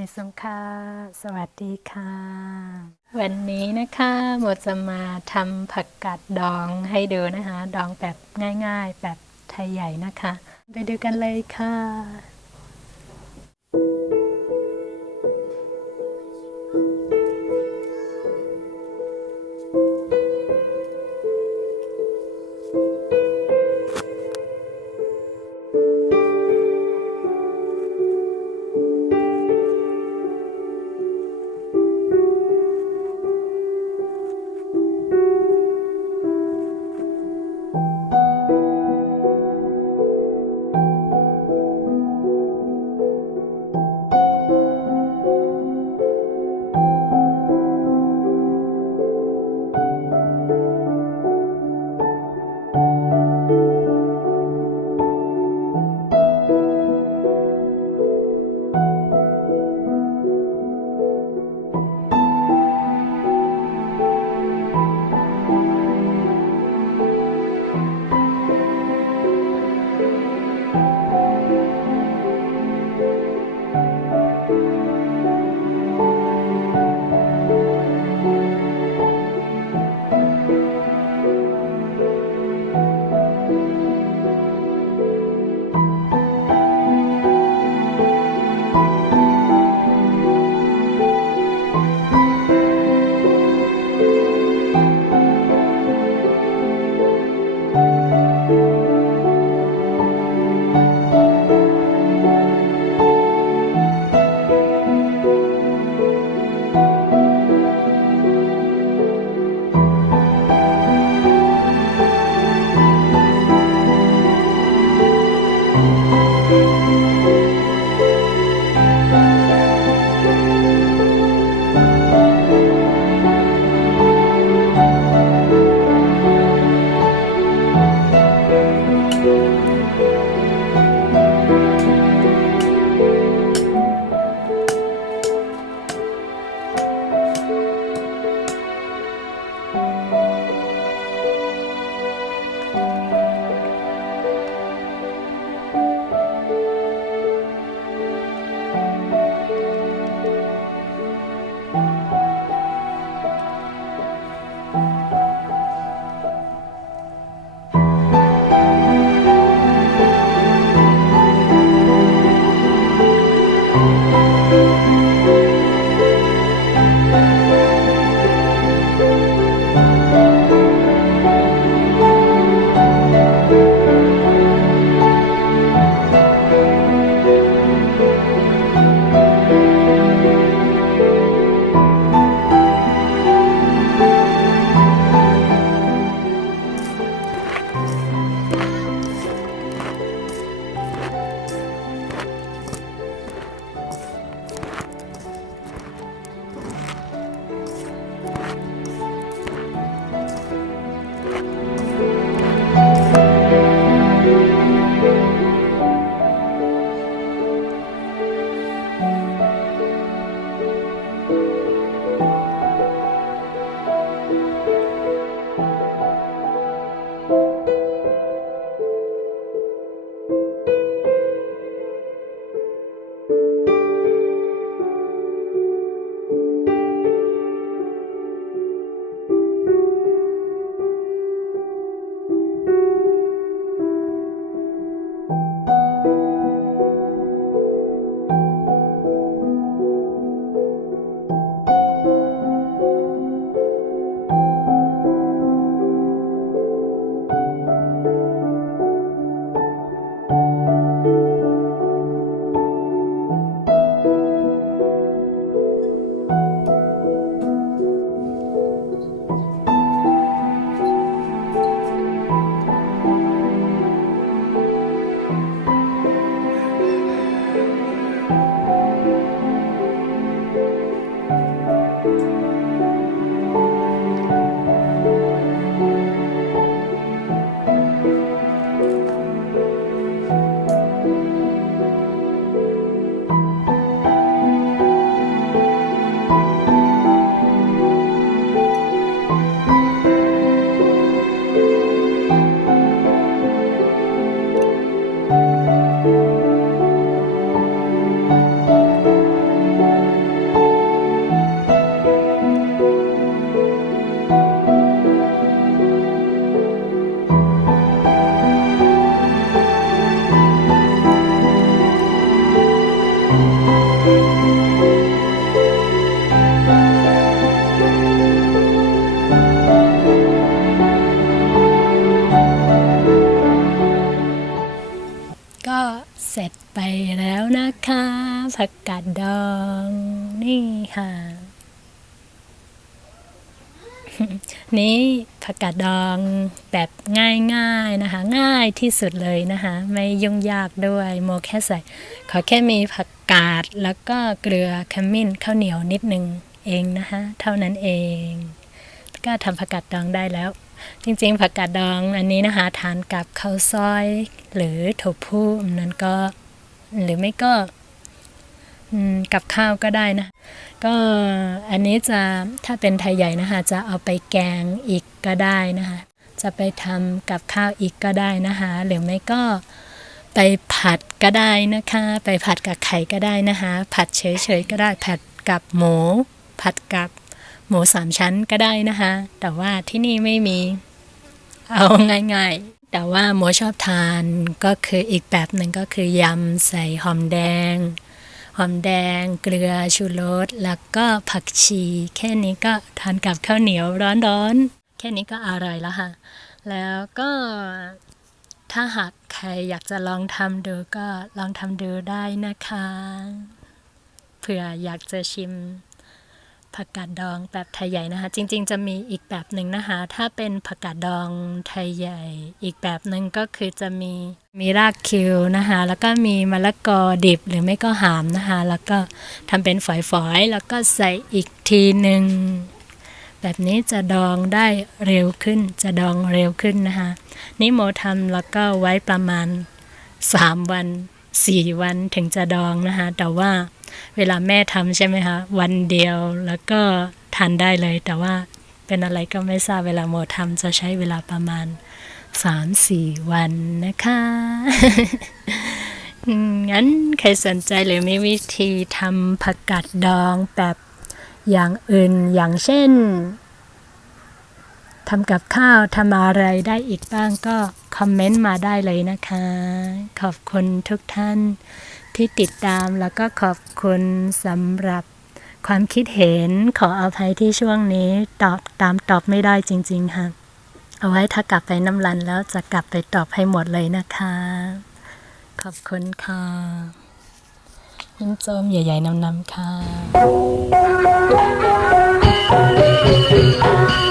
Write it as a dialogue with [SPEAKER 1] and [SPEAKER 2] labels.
[SPEAKER 1] ในสงค่ะสวัสดีค่ะ วันนี้นะคะหมดจะมาทำผักกาดดองให้ดูนะคะ ดองแบบง่ายๆ แบบไทยใหญ่นะคะ ไปดูกันเลยค่ะ
[SPEAKER 2] คะ
[SPEAKER 1] ผักกาดดอง นี่ค่ะ นี่ผักกาดดองแบบง่ายๆนะคะ ง่ายที่สุดเลยนะคะ ไม่ยุ่งยากด้วยโมแค่ใส่ ขอแค่มีผักกาดแล้วก็เกลือขมิ้นข้าวเหนียวนิดนึงเองนะคะ เท่านั้นเอง ก็ทำผักกาดดองได้แล้ว จริงๆผักกาดดองอันนี้นะคะ ทานกับข้าวซอย หรือโถพูนั้นก็ หรือไม่ก็กับข้าวก็ได้นะ ก็อันนี้จะถ้าเป็นไทยใหญ่นะคะจะเอาไปแกงอีกก็ได้นะคะ จะไปทำกับข้าวอีกก็ได้นะคะ หรือไม่ก็ไปผัดก็ได้นะคะ ไปผัดกับไข่ก็ได้นะคะ ผัดเฉยๆก็ได้ผัดกับหมู ผัดกับหมูสามชั้นก็ได้นะคะ แต่ว่าที่นี่ไม่มีเอาง่ายๆ แต่ว่าโมชอบทานก็คืออีกแบบหนึ่งก็คือยำใส่หอมแดง หอมแดง เกลือชูรสแล้วก็ผักชี แค่นี้ก็ทานกับข้าวเหนียวร้อนๆ แค่นี้ก็อร่อยแล้วค่ะ แล้วก็ถ้าหากใครอยากจะลองทำดูก็ลองทำดูได้นะคะ เผื่ออยากจะชิม ผักกาดดองแบบไทยใหญ่นะคะจริง ๆ จะมีอีกแบบหนึ่งนะคะ ถ้าเป็นผักกาดดองไทยใหญ่ อีกแบบหนึ่งก็คือจะมีมีรากคิวนะคะแล้วก็มีมะละกอดิบหรือไม่ก็หามนะคะแล้วก็ทำเป็นฝอยๆแล้วก็ใส่อีกทีหนึ่งแบบนี้จะดองได้เร็วขึ้น จะดองเร็วขึ้นนะคะนี่โมทำแล้วก็ไว้ประมาณ 3 วัน 4 วันถึงจะดองนะคะแต่ว่า เวลาแม่ทำใช่ไหมคะ วันเดียวแล้วก็ทานได้เลย แต่ว่าเป็นอะไรก็ไม่ทราบเวลาโมทำจะใช้เวลาประมาณ3-4วันนะคะงั้นใครสนใจหรือมีวิธีทำผักกาดดองแบบอย่างอื่นอย่างเช่นทำกับข้าวทำอะไรได้อีกบ้างก็ คอมเมนต์มาได้เลยนะคะ ขอบคุณทุกท่านที่ติดตามแล้วก็ขอบคุณสำหรับความคิดเห็นขออภัยที่ช่วงนี้ตอบตามตอบไม่ได้จริง ๆ ค่ะ เอาไว้ถ้ากลับไปน้ำรันแล้วจะกลับไปตอบให้หมดเลยนะคะ ขอบคุณค่ะน้ำส้มใหญ่ๆน้ำๆค่ะ